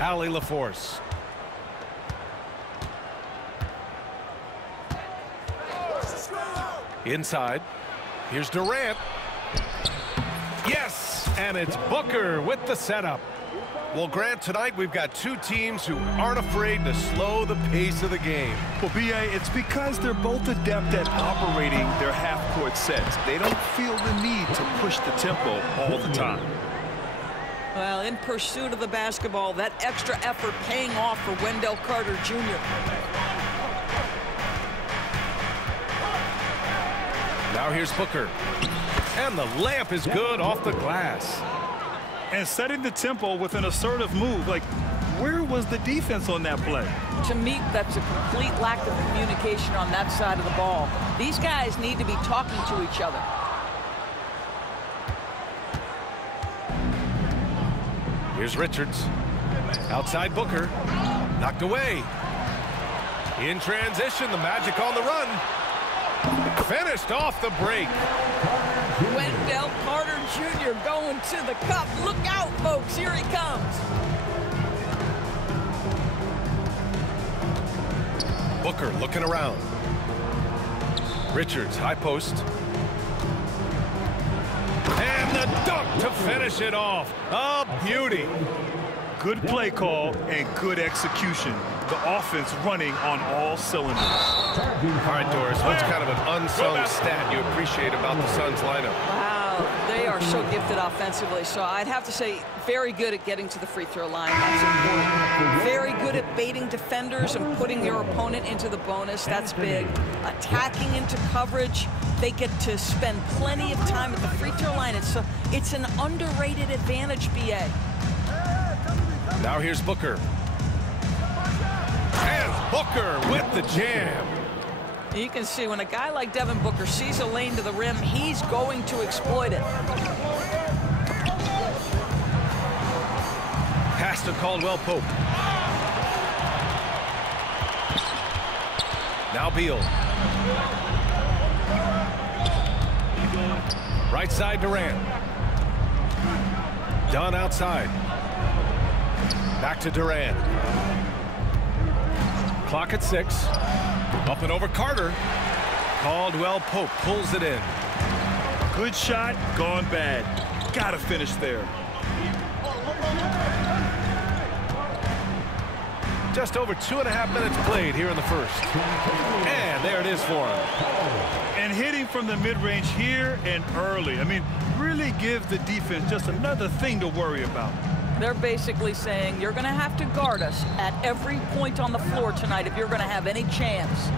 Allie LaForce. Inside. Here's Durant. Yes, and it's Booker with the setup. Well, Grant, tonight we've got two teams who aren't afraid to slow the pace of the game. Well, B.A., it's because they're both adept at operating their half-court sets. They don't feel the need to push the tempo all the time. Well, in pursuit of the basketball, that extra effort paying off for Wendell Carter Jr. Now here's Booker. And the layup is good off the glass. And setting the tempo with an assertive move. Like, where was the defense on that play? To me, that's a complete lack of communication on that side of the ball. These guys need to be talking to each other. Here's Richards. Outside Booker. Knocked away. In transition, the Magic on the run. Finished off the break. Wendell Carter Jr. going to the cup. Look out, folks. Here he comes. Booker looking around. Richards, high post. And the dunk to finish it off. A beauty. Good play call and good execution. The offense running on all cylinders. All right, Doris, what's kind of an unsung stat you appreciate about the Suns lineup? Wow, they are so gifted offensively. So I'd have to say very good at getting to the free throw line. That's important. Very good at baiting defenders and putting your opponent into the bonus. That's big. Attacking into coverage. They get to spend plenty of time at the free throw line. It's an underrated advantage, B.A. Now here's Booker. And Booker with the jam. You can see when a guy like Devin Booker sees a lane to the rim, he's going to exploit it. Pass to Caldwell Pope. Now Beal. Right side Durant. Dunn outside. Back to Durant. Clock at 6. Up and over Carter. Caldwell Pope pulls it in. Good shot, gone bad. Gotta finish there. Just over 2.5 minutes played here in the first. And there it is for him. And hitting from the mid-range here and early. I mean, really give the defense just another thing to worry about. They're basically saying you're going to have to guard us at every point on the floor tonight if you're going to have any chance.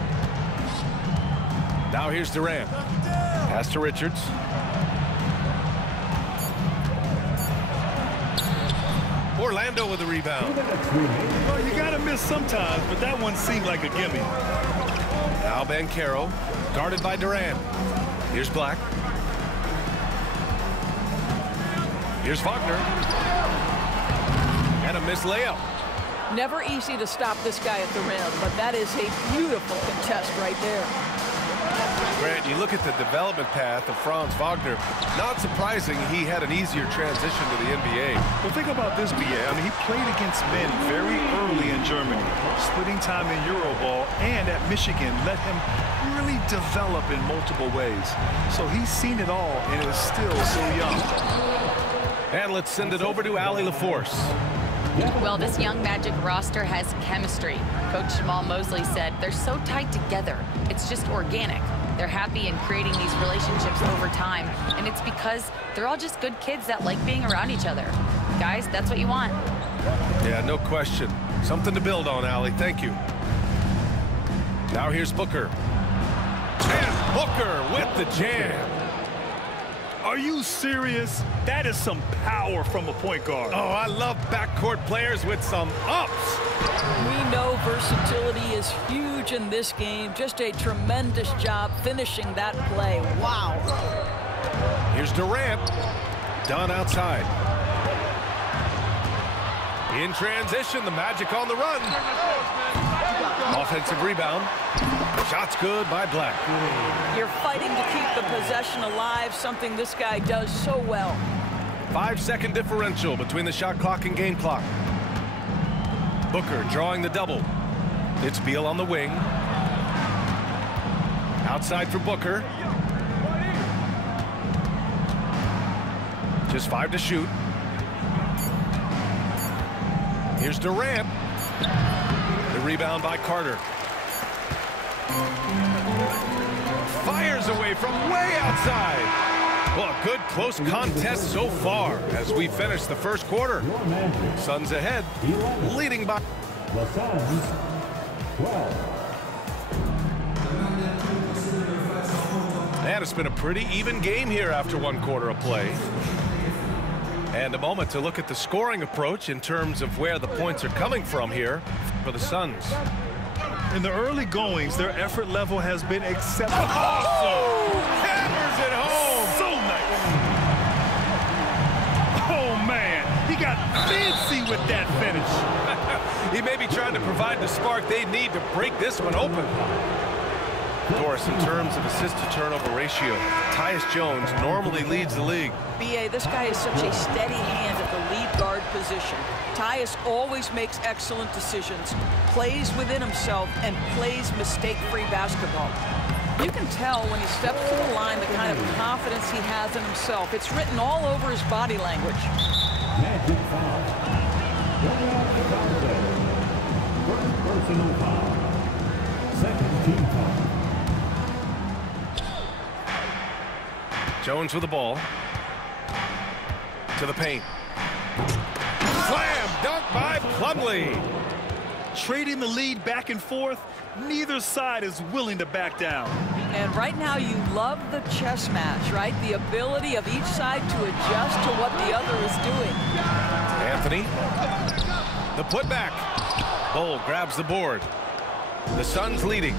Now here's Durant. Pass to Richards. Orlando with the rebound. Well, you got to miss sometimes, but that one seemed like a gimme. Now Banchero, guarded by Durant. Here's Black. Here's Wagner. And a missed layup. Never easy to stop this guy at the rim, but that is a beautiful contest right there. Grant, you look at the development path of Franz Wagner. Not surprising he had an easier transition to the NBA. Well, think about this, B.A. I mean, he played against men very early in Germany, splitting time in Euroball, and at Michigan let him really develop in multiple ways. So he's seen it all and is still so young. And let's send it over to Allie LaForce. Well, this young Magic roster has chemistry. Coach Jamal Mosley said they're so tied together. It's just organic. They're happy in creating these relationships over time, and it's because they're all just good kids that like being around each other. Guys, that's what you want. Yeah, no question. Something to build on, Allie. Thank you. Now here's Booker. And Booker with the jam. Are you serious? That is some power from a point guard. Oh, I love backcourt players with some ups. We know versatility is huge in this game. Just a tremendous job finishing that play. Wow. Here's Durant. Dunn outside. In transition, the Magic on the run. Offensive rebound. Shot's good by Black. You're fighting to keep the possession alive, something this guy does so well. 5-second differential between the shot clock and game clock. Booker drawing the double. It's Beal on the wing. Outside for Booker. Just 5 to shoot. Here's Durant. The rebound by Carter. Fires away from way outside. Well, a good close contest so far as we finish the first quarter. Suns ahead, leading by. The Suns, 12. And it's been a pretty even game here after 1 quarter of play. And a moment to look at the scoring approach in terms of where the points are coming from here for the Suns. In the early goings, their effort level has been exceptional. Oh! Hammers it home! So nice. Oh, man. He got fancy with that finish. He may be trying to provide the spark they need to break this one open. Doris, in terms of assist-to-turnover ratio, Tyus Jones normally leads the league. B.A., this guy is such a steady hand at the lead guard position. Tyus always makes excellent decisions, plays within himself, and plays mistake-free basketball. You can tell when he steps to the line the kind of confidence he has in himself. It's written all over his body language. Magic foul. First personal foul. Second team foul. Jones with the ball. To the paint. Slam dunk by Plumlee. Trading the lead back and forth, neither side is willing to back down. And right now you love the chess match, right? The ability of each side to adjust to what the other is doing. Anthony. The putback. Bol grabs the board. The Suns leading.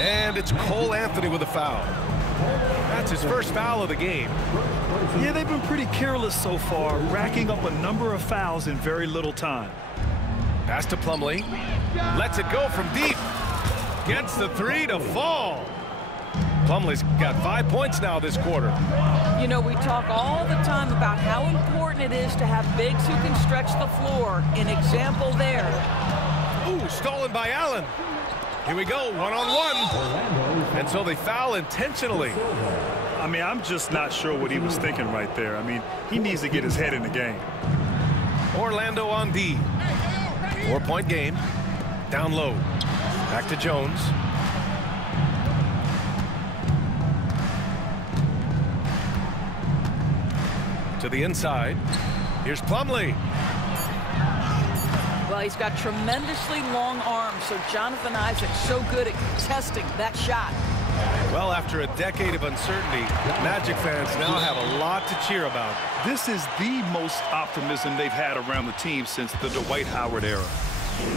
And it's Cole Anthony with a foul. That's his first foul of the game. Yeah, they've been pretty careless so far, racking up a number of fouls in very little time. Pass to Plumlee. Lets it go from deep. Gets the 3 to fall. Plumlee's got 5 points now this quarter. You know, we talk all the time about how important it is to have bigs who can stretch the floor. An example there. Ooh, stolen by Allen. Here we go, one-on-one. And so they foul intentionally. I mean, I'm just not sure what he was thinking right there. I mean, he needs to get his head in the game. Orlando on D. 4-point game. Down low. Back to Jones. To the inside. Here's Plumlee. Well, he's got tremendously long arms, so Jonathan Isaac's so good at contesting that shot. Well, after a decade of uncertainty, Magic fans now have a lot to cheer about. This is the most optimism they've had around the team since the Dwight Howard era.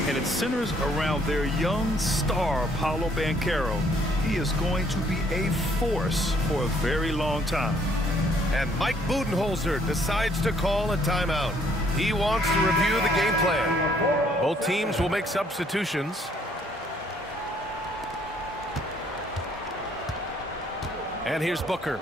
And it centers around their young star, Paolo Banchero. He is going to be a force for a very long time. And Mike Budenholzer decides to call a timeout. He wants to review the game plan. Both teams will make substitutions. And here's Booker.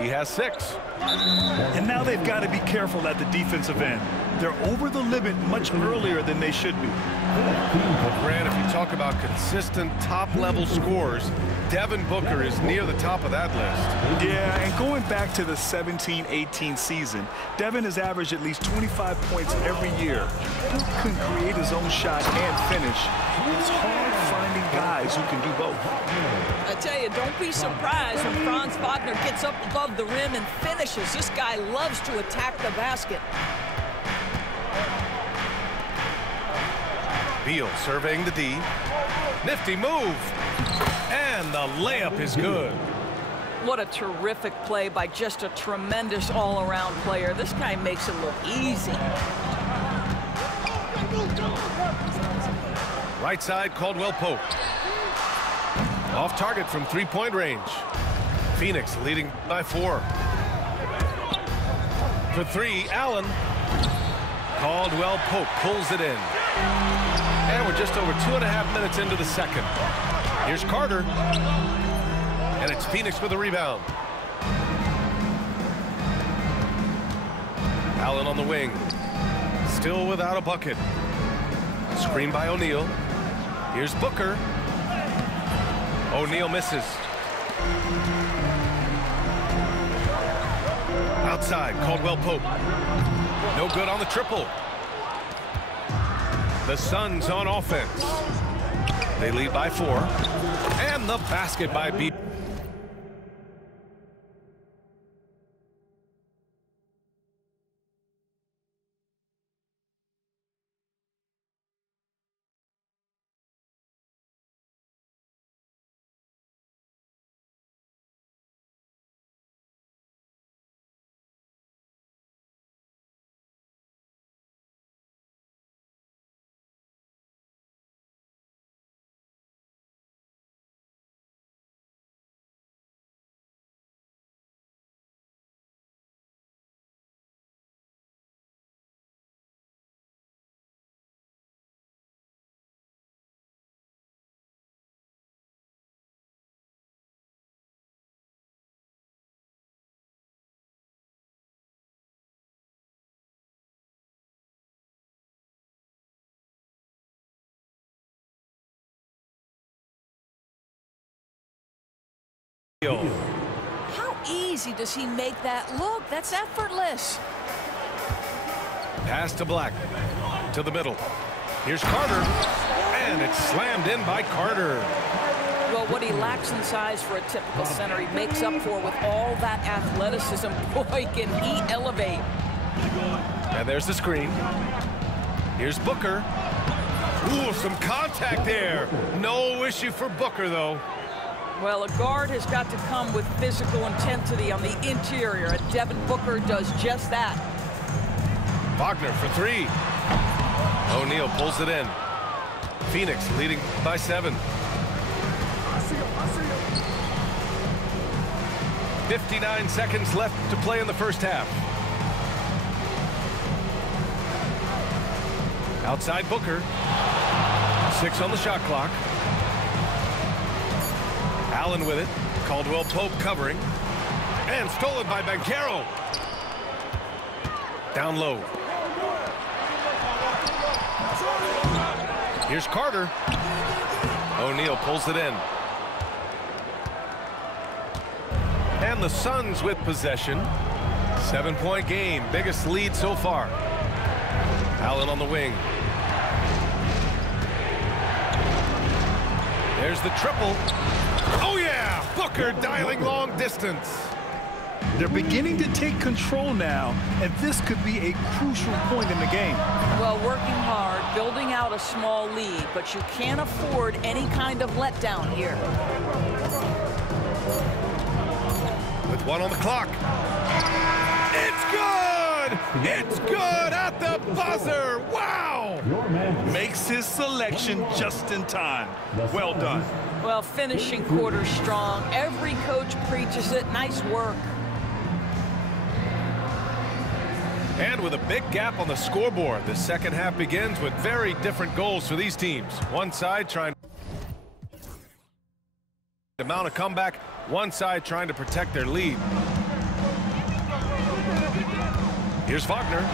He has 6. And now they've got to be careful at the defensive end. They're over the limit much earlier than they should be. Well, Grant, if you talk about consistent top-level scores, Devin Booker is near the top of that list. Yeah, and going back to the 17-18 season, Devin has averaged at least 25 points every year. He can create his own shot and finish. It's hard finding guys who can do both. I tell you, don't be surprised when Franz Wagner gets up above the rim and finishes. This guy loves to attack the basket. Beal surveying the D. Nifty move. And the layup is good. What a terrific play by just a tremendous all-around player. This guy makes it look easy. Right side, Caldwell Pope. Off target from 3-point range. Phoenix leading by 4. For 3, Allen. Caldwell Pope pulls it in. And we're just over 2.5 minutes into the second. Here's Carter. And it's Phoenix with a rebound. Allen on the wing. Still without a bucket. Screen by O'Neal. Here's Booker. O'Neal misses. Outside, Caldwell Pope. No good on the triple. The Suns on offense. They lead by 4. And the basket by B. How easy does he make that look? That's effortless. Pass to Black. To the middle. Here's Carter. And it's slammed in by Carter. Well, what he lacks in size for a typical center, he makes up for with all that athleticism. Boy, can he elevate. And there's the screen. Here's Booker. Ooh, some contact there. No issue for Booker, though. Well, a guard has got to come with physical intensity on the interior, and Devin Booker does just that. Wagner for 3. O'Neal pulls it in. Phoenix leading by 7. 59 seconds left to play in the first half. Outside Booker. 6 on the shot clock. Allen with it. Caldwell Pope covering. And stolen by Banchero. Down low. Here's Carter. O'Neal pulls it in. And the Suns with possession. 7-point game. Biggest lead so far. Allen on the wing. There's the triple. Oh, yeah! Booker dialing long distance. They're beginning to take control now, and this could be a crucial point in the game. Well, working hard, building out a small lead, but you can't afford any kind of letdown here. With 1 on the clock. It's good! It's good at the buzzer! Wow! Makes his selection just in time. Well done. Well, finishing quarter strong. Every coach preaches it. Nice work. And with a big gap on the scoreboard, the second half begins with very different goals for these teams. One side trying to mount a comeback, one side trying to protect their lead. Here's Wagner.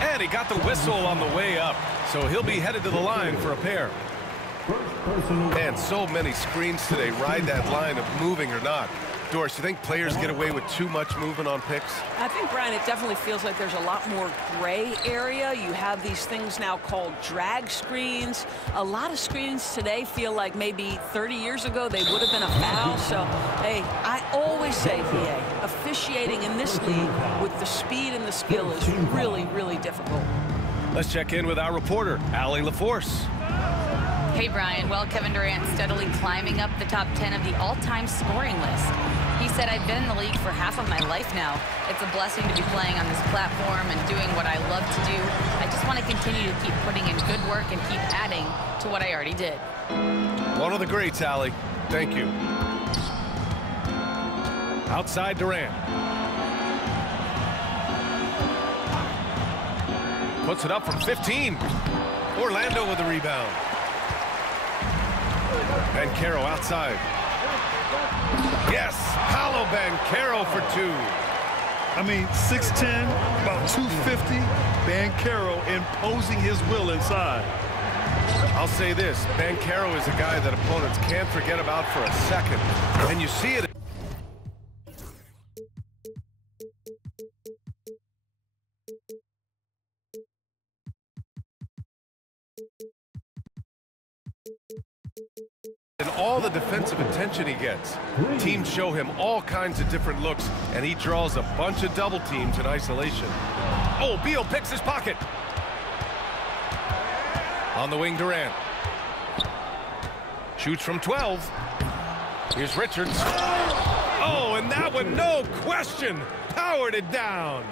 And he got the whistle on the way up, so he'll be headed to the line for a pair. And so many screens today ride that line of moving or not. Doris, you think players get away with too much movement on picks? I think, Brian, it definitely feels like there's a lot more gray area. You have these things now called drag screens. A lot of screens today feel like maybe 30 years ago they would have been a foul. So, hey, I always say, VA, officiating in this league with the speed and the skill is really, really difficult. Let's check in with our reporter, Allie LaForce. Hey, Brian. Well, Kevin Durant steadily climbing up the top 10 of the all-time scoring list. He said, I've been in the league for half of my life now. It's a blessing to be playing on this platform and doing what I love to do. I just want to continue to keep putting in good work and keep adding to what I already did. One of the greats, Allie. Thank you. Outside Durant. Puts it up from 15. Orlando with the rebound. Banchero outside. Yes, Paolo Banchero for 2. I mean, 6'10", about 250. Banchero imposing his will inside. I'll say this, Banchero is a guy that opponents can't forget about for a second. And you see it. And all the defensive attention he gets. Teams show him all kinds of different looks, and he draws a bunch of double teams in isolation. Oh, Beal picks his pocket. On the wing, Durant. Shoots from 12. Here's Richards. Oh, and that one, no question, powered it down.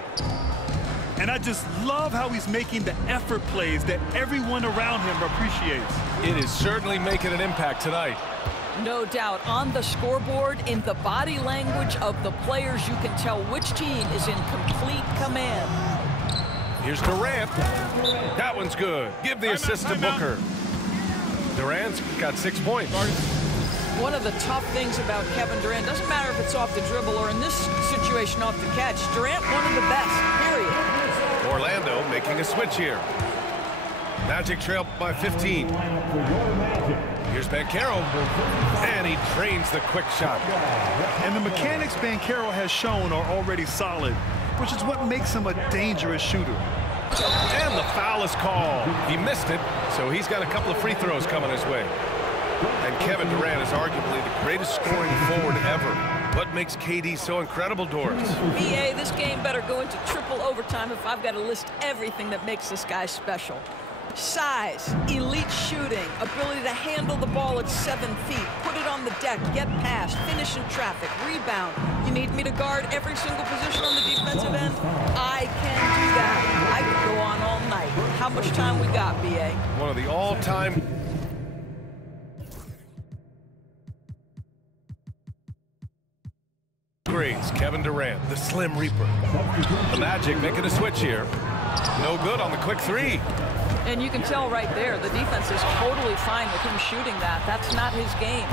And I just love how he's making the effort plays that everyone around him appreciates. It is certainly making an impact tonight. No doubt. On the scoreboard, in the body language of the players, you can tell which team is in complete command. Here's Durant. That one's good. Give the assist to Booker. Durant's got 6 points. One of the tough things about Kevin Durant, doesn't matter if it's off the dribble or in this situation off the catch, Durant one of the best, period. Orlando making a switch here. Magic trail by 15. Here's Banchero, and he drains the quick shot. And the mechanics Banchero has shown are already solid, which is what makes him a dangerous shooter. And the foul is called. He missed it, so he's got a couple of free throws coming his way. And Kevin Durant is arguably the greatest scoring forward ever. What makes KD so incredible, Doris? BA, this game better go into triple overtime if I've got to list everything that makes this guy special. Size, elite shooting, ability to handle the ball at 7 feet, put it on the deck, get past, finish in traffic, rebound. You need me to guard every single position on the defensive end? I can do that. I could go on all night. How much time we got, BA? One of the all-time... greats, Kevin Durant, the Slim Reaper. The Magic making a switch here. No good on the quick three. And you can tell right there, the defense is totally fine with him shooting that. That's not his game.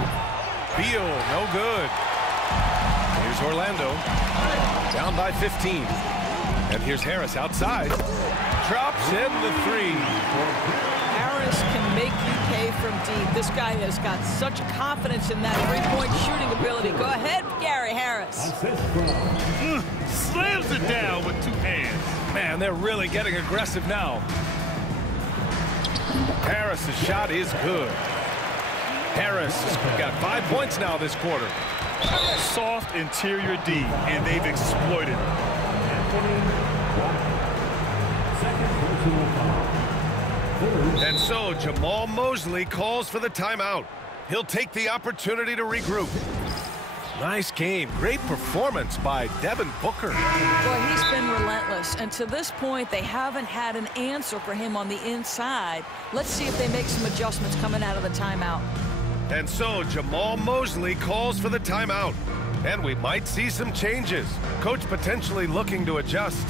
Beal, no good. Here's Orlando, down by 15. And here's Harris outside. Drops in the three. Harris can make you pay from deep. This guy has got such confidence in that three-point shooting ability. Go ahead, Gary Harris. Slams it down with 2 hands. Man, they're really getting aggressive now. Harris's shot is good. Harris has got 5 points now this quarter. Soft interior D, and they've exploited it. And so Jamal Mosley calls for the timeout. He'll take the opportunity to regroup. Nice game. Great performance by Devin Booker. Boy, he's been relentless. And to this point, they haven't had an answer for him on the inside. Let's see if they make some adjustments coming out of the timeout. And so Jamal Mosley calls for the timeout. And we might see some changes. Coach potentially looking to adjust.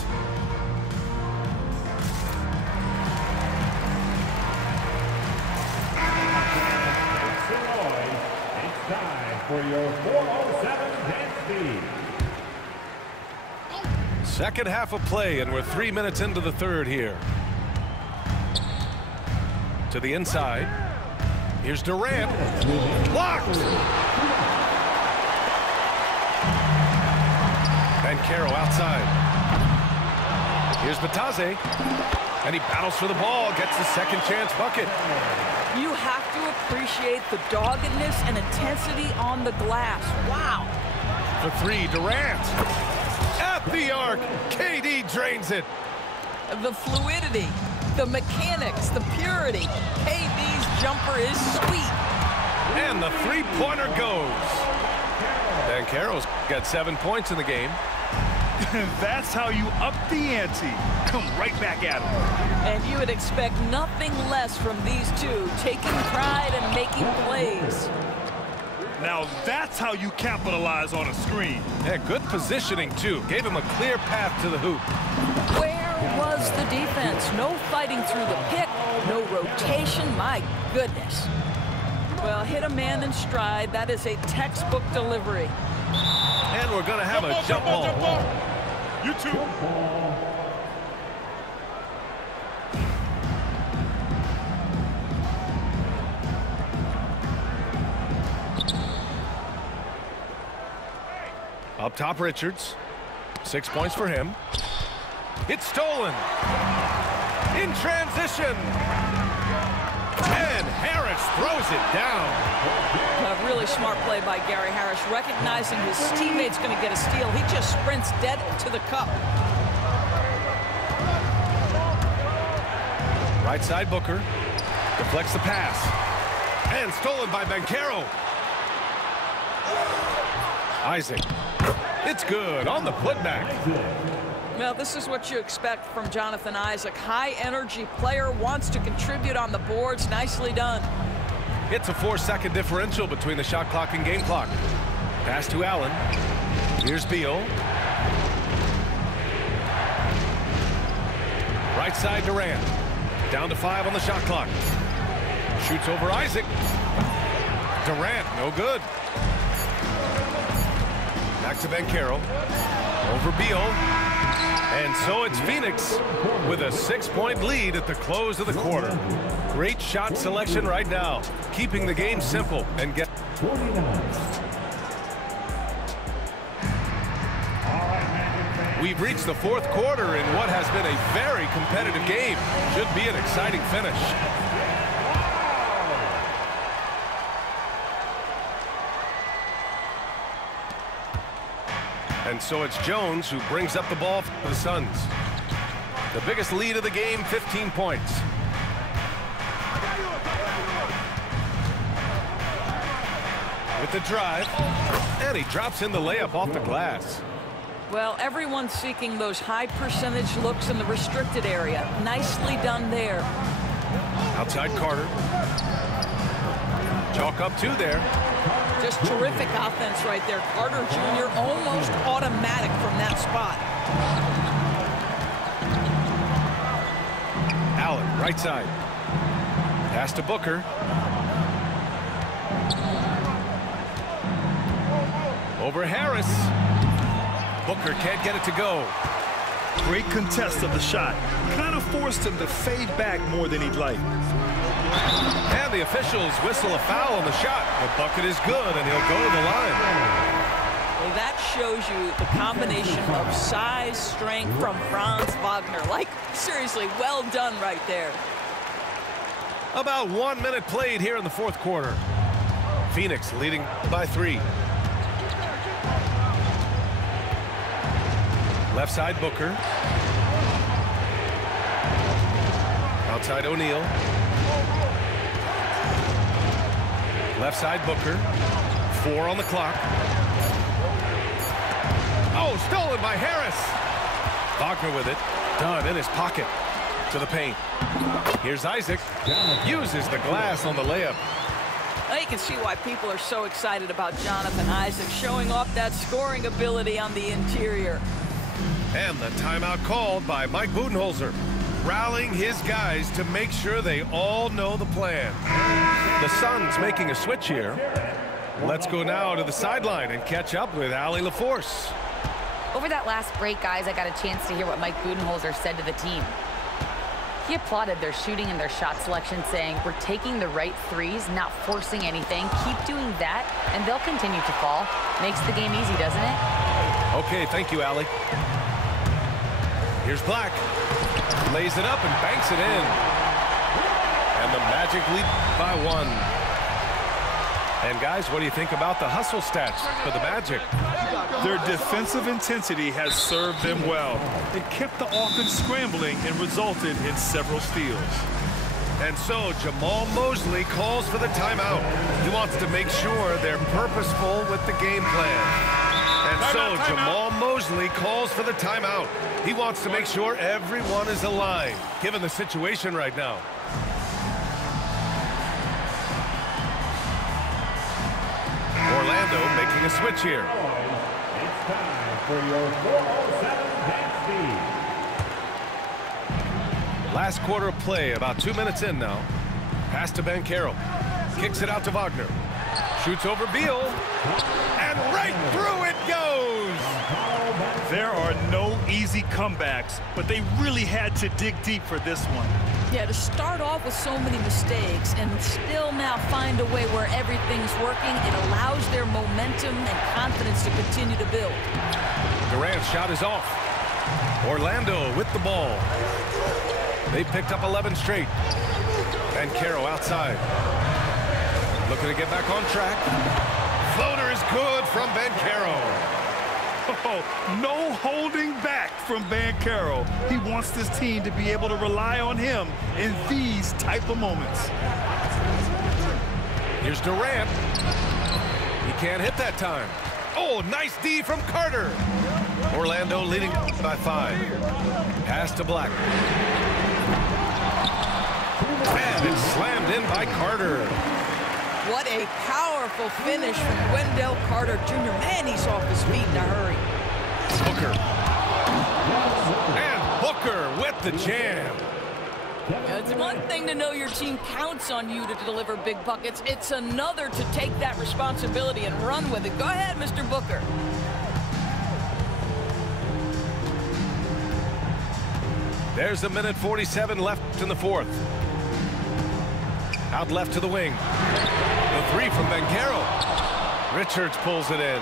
For your 407 dance beat. Second half of play, and we're 3 minutes into the third here. To the inside. Here's Durant. Blocked! Banchero outside. Here's Batase. And he battles for the ball, gets the second chance bucket. You have to appreciate the doggedness and intensity on the glass. Wow. For three, Durant. At the arc, KD drains it. The fluidity, the mechanics, the purity. KD's jumper is sweet. And the three-pointer goes. Banchero's got 7 points in the game. That's how you up the ante. Come right back at him. And you would expect nothing less from these two, taking pride and making plays. Now that's how you capitalize on a screen. Yeah, good positioning, too. Gave him a clear path to the hoop. Where was the defense? No fighting through the pick, no rotation. My goodness. Well, hit a man in stride. That is a textbook delivery. And we're going to have a jump ball. You too. Up top, Richards. 6 points for him. It's stolen. In transition. And Harris throws it down. A really smart play by Gary Harris, recognizing his teammate's going to get a steal. He just sprints dead to the cup. Right side, Booker. Deflects the pass. And stolen by Banchero. Isaac. It's good on the putback. Well, this is what you expect from Jonathan Isaac. High-energy player, wants to contribute on the boards. Nicely done. It's a 4-second differential between the shot clock and game clock. Pass to Allen. Here's Beal. Right side, Durant. Down to 5 on the shot clock. Shoots over Isaac. Durant, no good. Back to Banchero. Over Beal. And so it's Phoenix with a 6-point lead at the close of the quarter. Great shot selection right now, keeping the game simple and get. We've reached the fourth quarter in what has been a very competitive game. Should be an exciting finish. And so it's Jones who brings up the ball for the Suns. The biggest lead of the game, 15 points. With the drive, and he drops in the layup off the glass. Well, everyone's seeking those high percentage looks in the restricted area. Nicely done there. Outside Carter. Chalk up 2 there. Just terrific offense right there. Carter Jr. almost automatic from that spot. Allen, right side. Pass to Booker. Over Harris. Booker can't get it to go. Great contest of the shot. Kind of forced him to fade back more than he'd like. And the officials whistle a foul on the shot. The bucket is good, and he'll go to the line. Well, that shows you the combination of size, strength from Franz Wagner. Like, seriously, well done right there. About 1 minute played here in the fourth quarter. Phoenix leading by 3. Left side, Booker. Outside, O'Neal. Left side, Booker. 4 on the clock. Oh, stolen by Harris. Wagner with it. Done in his pocket. To the paint. Here's Isaac. Uses the glass on the layup. Now you can see why people are so excited about Jonathan Isaac showing off that scoring ability on the interior. And the timeout called by Mike Budenholzer, rallying his guys to make sure they all know the plan. The Suns making a switch here. Let's go now to the sideline and catch up with Allie LaForce. Over that last break, guys, I got a chance to hear what Mike Budenholzer said to the team. He applauded their shooting and their shot selection, saying, "We're taking the right threes, not forcing anything. Keep doing that, and they'll continue to fall." Makes the game easy, doesn't it? Okay, thank you, Allie. Here's Black. Lays it up and banks it in. And the Magic lead by 1. And guys, what do you think about the hustle stats for the Magic? Their defensive intensity has served them well. It kept the offense scrambling and resulted in several steals. And so Jamal Mosley calls for the timeout. He wants to make sure they're purposeful with the game plan. And so Jamal Mosley calls for the timeout. He wants to make sure everyone is aligned, given the situation right now. Orlando making a switch here. It's time for your 407 dance feed. Last quarter of play, about 2 minutes in now. Pass to Banchero. Kicks it out to Wagner. Shoots over Beal. And right through it goes. There are no easy easy comebacks, but they really had to dig deep for this one. Yeah, to start off with so many mistakes and still now find a way where everything's working, it allows their momentum and confidence to continue to build. Durant's shot is off. Orlando with the ball. They picked up 11 straight. Banchero outside. Looking to get back on track. Floater is good from Banchero. Oh, no holding back from Banchero. He wants this team to be able to rely on him in these type of moments. Here's Durant. He can't hit that time. Oh, nice D from Carter. Orlando leading by 5. Pass to Black. And it's slammed in by Carter. What a powerful finish from Wendell Carter Jr. Man, he's off his feet in a hurry. Booker. And Booker with the jam. It's one thing to know your team counts on you to deliver big buckets. It's another to take that responsibility and run with it. Go ahead, Mr. Booker. There's a minute 47 left in the fourth. Out left to the wing. The 3 from Banchero. Richards pulls it in.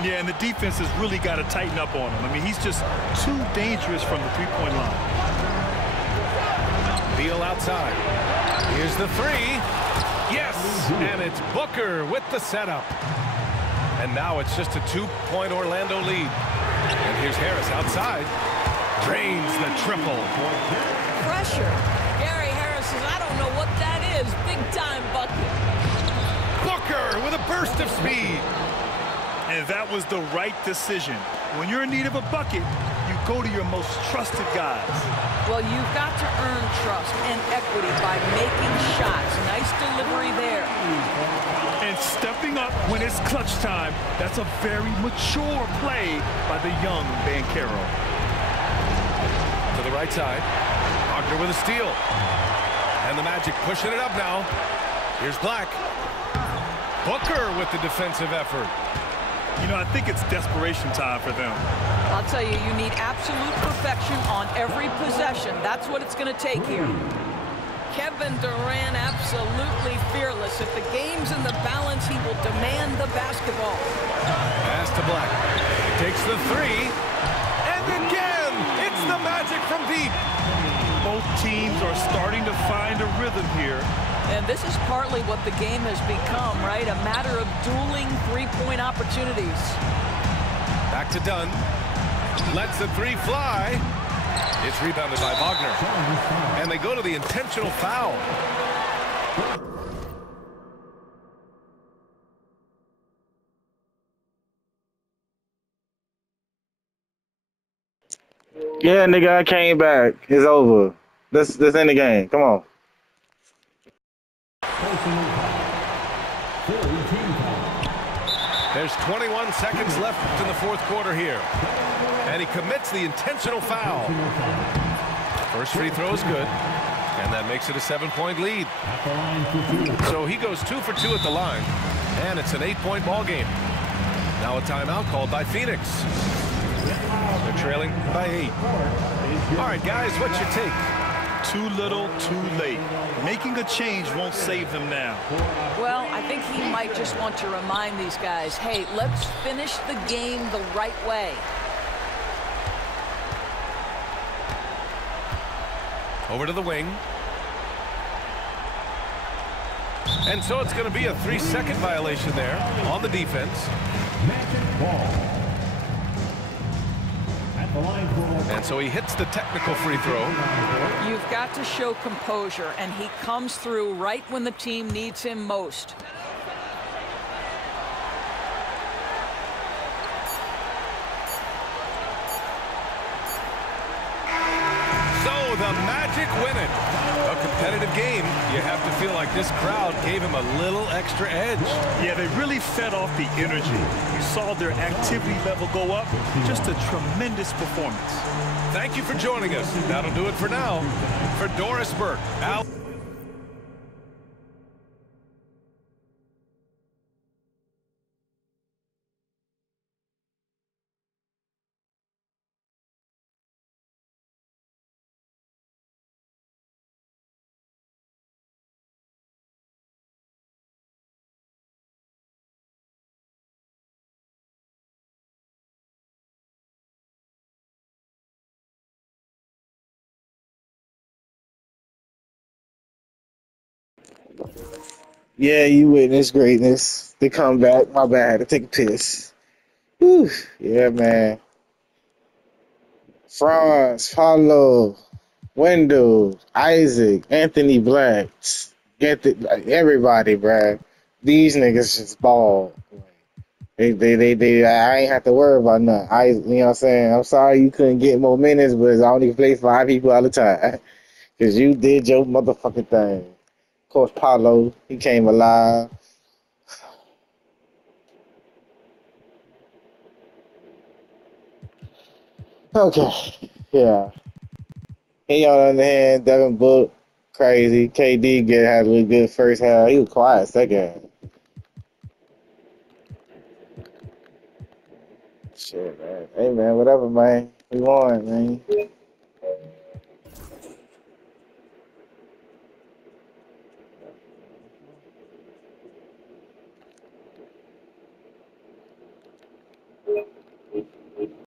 Yeah, and the defense has really got to tighten up on him. I mean, he's just too dangerous from the three-point line. Beal outside. Here's the 3. Yes, and it's Booker with the setup. And now it's just a 2-point Orlando lead. And here's Harris outside. Drains the triple. Pressure. Gary Harris says, I don't know what that is. Big time bucket. Booker with a burst of speed. And that was the right decision. When you're in need of a bucket, you go to your most trusted guys. Well, you've got to earn trust and equity by making shots. Nice delivery there. And stepping up when it's clutch time, that's a very mature play by the young Banchero. To the right side. Wagner with a steal. And the Magic pushing it up now. Here's Black. Booker with the defensive effort. You know, I think it's desperation time for them. I'll tell you, you need absolute perfection on every possession. That's what it's going to take here. Kevin Durant absolutely fearless. If the game's in the balance, he will demand the basketball. Pass to Black. Takes the 3. And again, it's the Magic from deep. Both teams are starting to find a rhythm here. And this is partly what the game has become, right? A matter of dueling three-point opportunities. Back to Dunn. Lets the 3 fly. It's rebounded by Wagner. And they go to the intentional foul. Yeah, nigga, I came back. It's over. Let's end the game. Come on. There's 21 seconds left in the fourth quarter here. And he commits the intentional foul. First free throw is good. And that makes it a 7-point lead. So he goes 2 for 2 at the line. And it's an 8-point ball game. Now a timeout called by Phoenix. They're trailing by 8. All right, guys, what's your take? Too little, too late. Making a change won't save them now. Well, I think he might just want to remind these guys, hey, let's finish the game the right way. Over to the wing. And so it's going to be a 3-second violation there on the defense. And so he hits the technical free throw. You've got to show composure, and he comes through right when the team needs him most. So the Magic win it. A competitive game. You have to feel like this crowd gave him a little extra edge. Yeah, they really fed off the energy. You saw their activity level go up. Just a tremendous performance. Thank you for joining us. That'll do it for now. For Doris Burke, Al Yeah, you witnessed greatness. The comeback. My bad. I had to take a piss. Whew. Yeah, man. Franz, Paulo, Wendell, Isaac, Anthony Black, everybody, bruh. These niggas just ball. I ain't have to worry about nothing. You know what I'm saying? I'm sorry you couldn't get more minutes, but I only play 5 people all the time. Because you did your motherfucking thing. Of course, Paulo, he came alive. Okay, yeah. He on the other hand, Devin Book, crazy. KD had a good first half. He was quiet second half. Shit, man. Hey, man, whatever, man. We won, man.